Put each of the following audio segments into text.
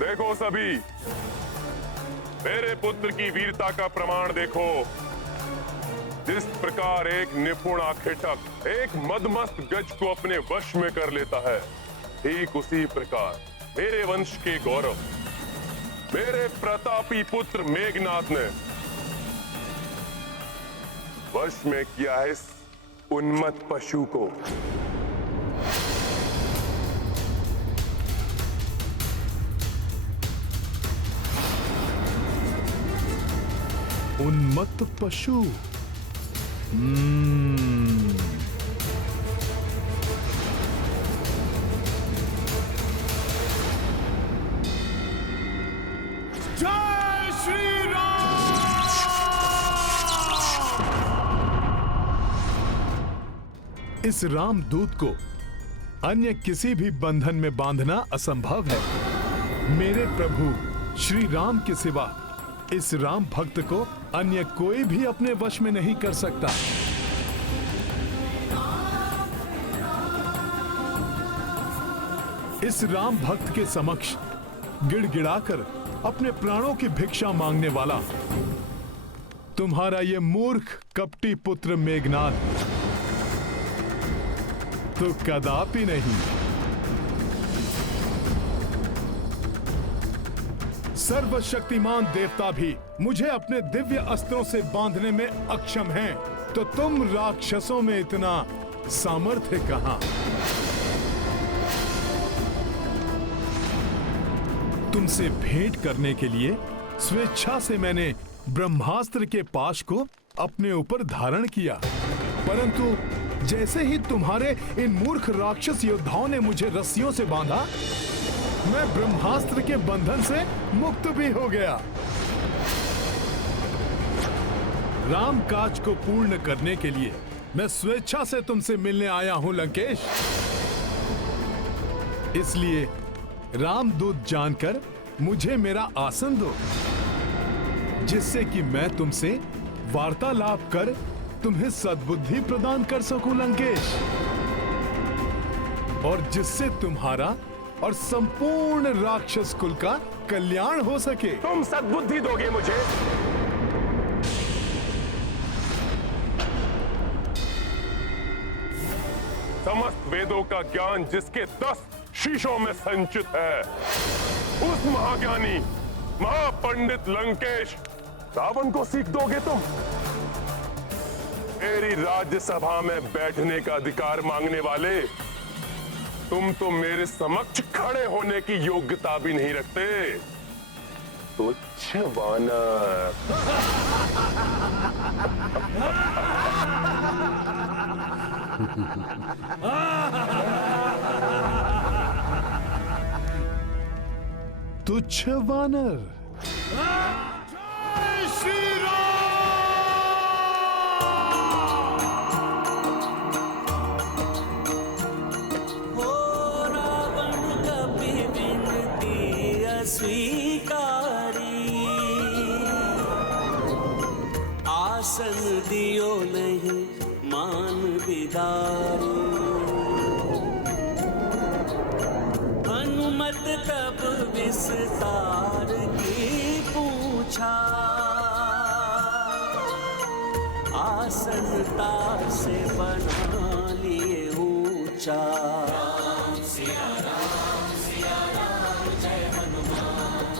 देखो सभी, मेरे पुत्र की वीरता का प्रमाण देखो। जिस प्रकार एक निपुण आखेटक एक मदमस्त गज को अपने वश में कर लेता है, ठीक उसी प्रकार मेरे वंश के गौरव, मेरे प्रतापी पुत्र मेघनाद ने वश में किया है इस उन्मत्त पशु को। उन्मत्त पशु। जय श्री राम। इस रामदूत को अन्य किसी भी बंधन में बांधना असंभव है। मेरे प्रभु श्री राम के सिवा इस राम भक्त को अन्य कोई भी अपने वश में नहीं कर सकता। इस राम भक्त के समक्ष गिड़गिड़ाकर अपने प्राणों की भिक्षा मांगने वाला तुम्हारा ये मूर्ख कपटी पुत्र मेघनाद तो कदापि नहीं। सर्वशक्तिमान देवता भी मुझे अपने दिव्य अस्त्रों से बांधने में अक्षम हैं, तो तुम राक्षसों में इतना सामर्थ्य कहां? तुमसे भेंट करने के लिए स्वेच्छा से मैंने ब्रह्मास्त्र के पाश को अपने ऊपर धारण किया, परंतु जैसे ही तुम्हारे इन मूर्ख राक्षस योद्धाओं ने मुझे रस्सियों से बांधा, मैं ब्रह्मास्त्र के बंधन से मुक्त भी हो गया। राम काज को पूर्ण करने के लिए मैं स्वेच्छा से तुमसे मिलने आया हूं लंकेश। इसलिए रामदूत जानकर मुझे मेरा आसन दो, जिससे कि मैं तुमसे वार्तालाप कर तुम्हें सद्बुद्धि प्रदान कर सकूं लंकेश, और जिससे तुम्हारा और संपूर्ण राक्षस कुल का कल्याण हो सके। तुम सद्बुद्धि दोगे मुझे? समस्त वेदों का ज्ञान जिसके 10 शीशों में संचित है, उस महाज्ञानी महापंडित लंकेश रावण को सीख दोगे तुम? मेरी राज्यसभा में बैठने का अधिकार मांगने वाले तुम तो मेरे समक्ष खड़े होने की योग्यता भी नहीं रखते। तुच्छ वानर। तुच्छ वानर। जय श्री राम। स्वीकारी आसन दियो नहीं मान बिदारी। हनुमत तब विस्तार की पूछा, आसनता से बना लिए ऊंचा। राम सिया राम जय हनुमान।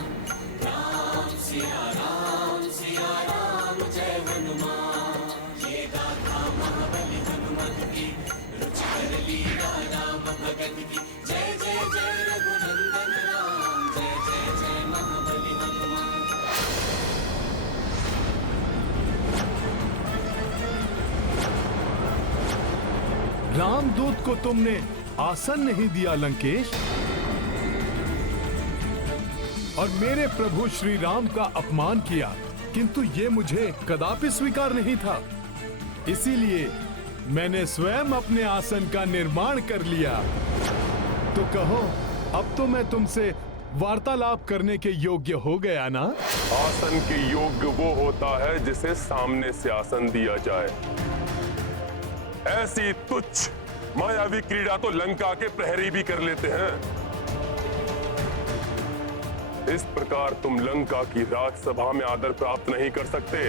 राम सिया राम जय हनुमान। ये गाथा महाबली हनुमत की, रुचिकर लीला राम भगत की। जय जय जय रघुनंदन राम, जय जय जय महाबली हनुमान। रामदूत को तुमने आसन नहीं दिया लंकेश, और मेरे प्रभु श्री राम का अपमान किया, किंतु ये मुझे कदापि स्वीकार नहीं था। इसीलिए मैंने स्वयं अपने आसन का निर्माण कर लिया। तो कहो, अब तो मैं तुमसे वार्तालाप करने के योग्य हो गया ना? आसन के योग्य वो होता है जिसे सामने से आसन दिया जाए। ऐसी तुच्छ मायावी क्रीड़ा तो लंका के प्रहरी भी कर लेते हैं। इस प्रकार तुम लंका की राजसभा में आदर प्राप्त नहीं कर सकते।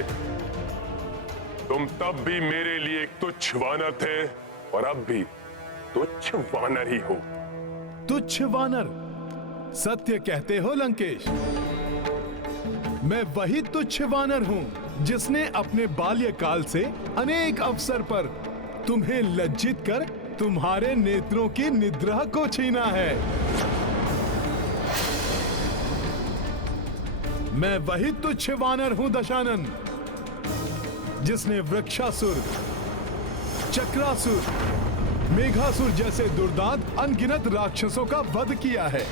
तुम तब भी मेरे लिए एक तुच्छ वानर थे और अब भी तुच्छ वानर ही हो। तुच्छ वानर? सत्य कहते हो लंकेश। मैं वही तुच्छ वानर हूं जिसने अपने बाल्यकाल से अनेक अवसर पर तुम्हें लज्जित कर तुम्हारे नेत्रों की निद्रा को छीना है। मैं वही तुच्छ वानर हूं दशानन, जिसने वृक्षासुर, चक्रासुर, मेघासुर जैसे दुर्दांत अनगिनत राक्षसों का वध किया है।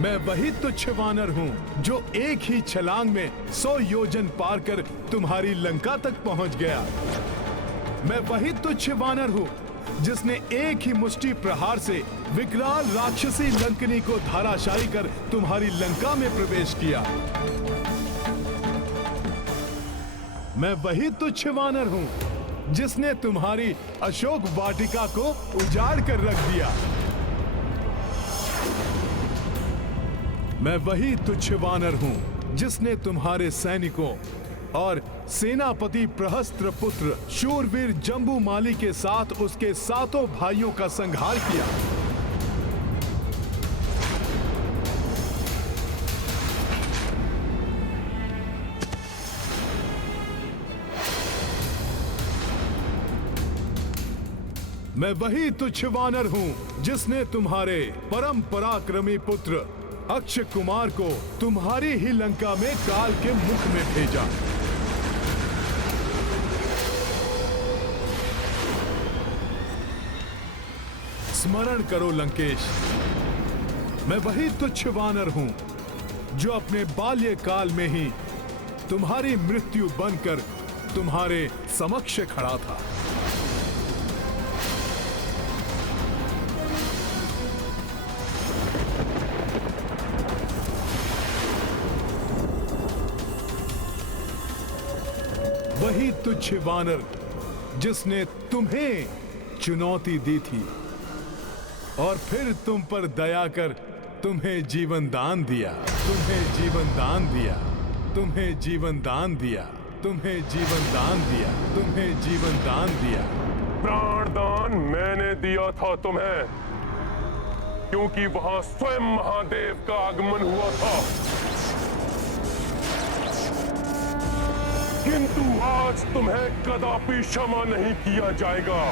मैं वही तुच्छ वानर हूं जो एक ही छलांग में 100 योजन पार कर तुम्हारी लंका तक पहुंच गया। मैं वही तुच्छ वानर हूं जिसने एक ही मुष्टि प्रहार से विकराल राक्षसी लंकनी को धराशायी कर तुम्हारी लंका में प्रवेश किया। मैं वही तुच्छ वानर हूं जिसने तुम्हारी अशोक वाटिका को उजाड़ कर रख दिया। मैं वही तुच्छ वानर हूं जिसने तुम्हारे सैनिकों और सेनापति प्रहस्त्र पुत्र शूरवीर जम्बूमाली के साथ उसके 7 भाइयों का संहार किया। मैं वही तुच्छ वानर हूं जिसने तुम्हारे परम पराक्रमी पुत्र अक्षय कुमार को तुम्हारी ही लंका में काल के मुख में भेजा। स्मरण करो लंकेश, मैं वही तुच्छ वानर हूं जो अपने बाल्यकाल में ही तुम्हारी मृत्यु बनकर तुम्हारे समक्ष खड़ा था। वही तुच्छ वानर जिसने तुम्हें चुनौती दी थी और फिर तुम पर दया कर तुम्हें जीवन दान दिया, तुम्हें जीवन दान दिया, तुम्हें जीवन दान दिया, तुम्हें जीवन दान दिया, तुम्हें जीवन दान दिया। प्राण दान मैंने दिया था तुम्हें, क्योंकि वहां स्वयं महादेव का आगमन हुआ था। किंतु आज तुम्हें कदापि क्षमा नहीं किया जाएगा।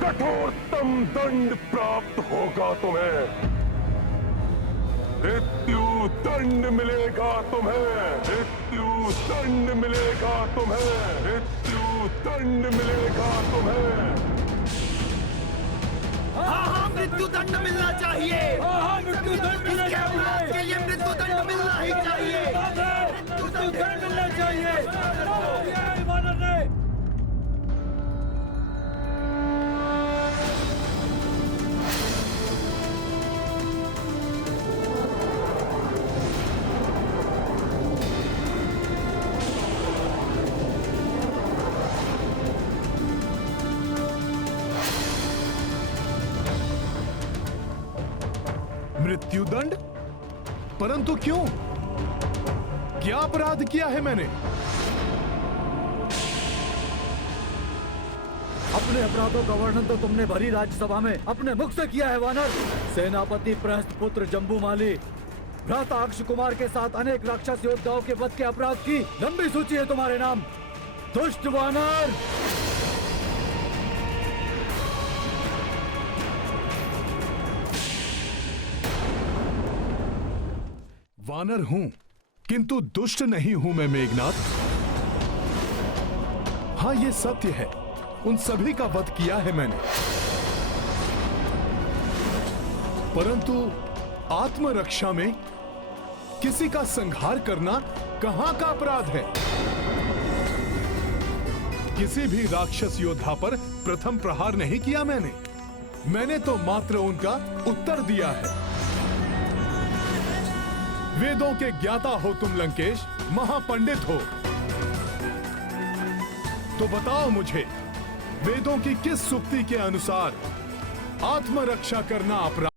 कठोरतम दंड प्राप्त होगा तुम्हें। मृत्यु दंड मिलेगा तुम्हें, मृत्यु दंड मिलेगा तुम्हें, मृत्यु दंड मिलेगा तुम्हें। हाँ, मृत्यु दंड मिलना चाहिए। मृत्यु दंड मिलना चाहिए। के लिए मृत्यु दंड मिलना ही चाहिए। मृत्यु दंड मिलना चाहिए। मृत्युदंड? परंतु क्यों? क्या अपराध किया है मैंने? अपने अपराधों का वर्णन तो तुमने भरी राज्यसभा में अपने मुख से किया है वानर। सेनापति प्रहस्त पुत्र जम्बूमाली, भ्राता अक्षय कुमार के साथ अनेक राक्षस योद्धाओं के वध के अपराध की लंबी सूची है तुम्हारे नाम। दुष्ट वानर! वानर हूं, किंतु दुष्ट नहीं हूं मैं मेघनाथ। हाँ, ये सत्य है, उन सभी का वध किया है मैंने। परंतु आत्मरक्षा में किसी का संहार करना कहां का अपराध है? किसी भी राक्षस योद्धा पर प्रथम प्रहार नहीं किया मैंने तो मात्र उनका उत्तर दिया है। वेदों के ज्ञाता हो तुम लंकेश, महापंडित हो, तो बताओ मुझे, वेदों की किस सूक्ति के अनुसार आत्मरक्षा करना अपराध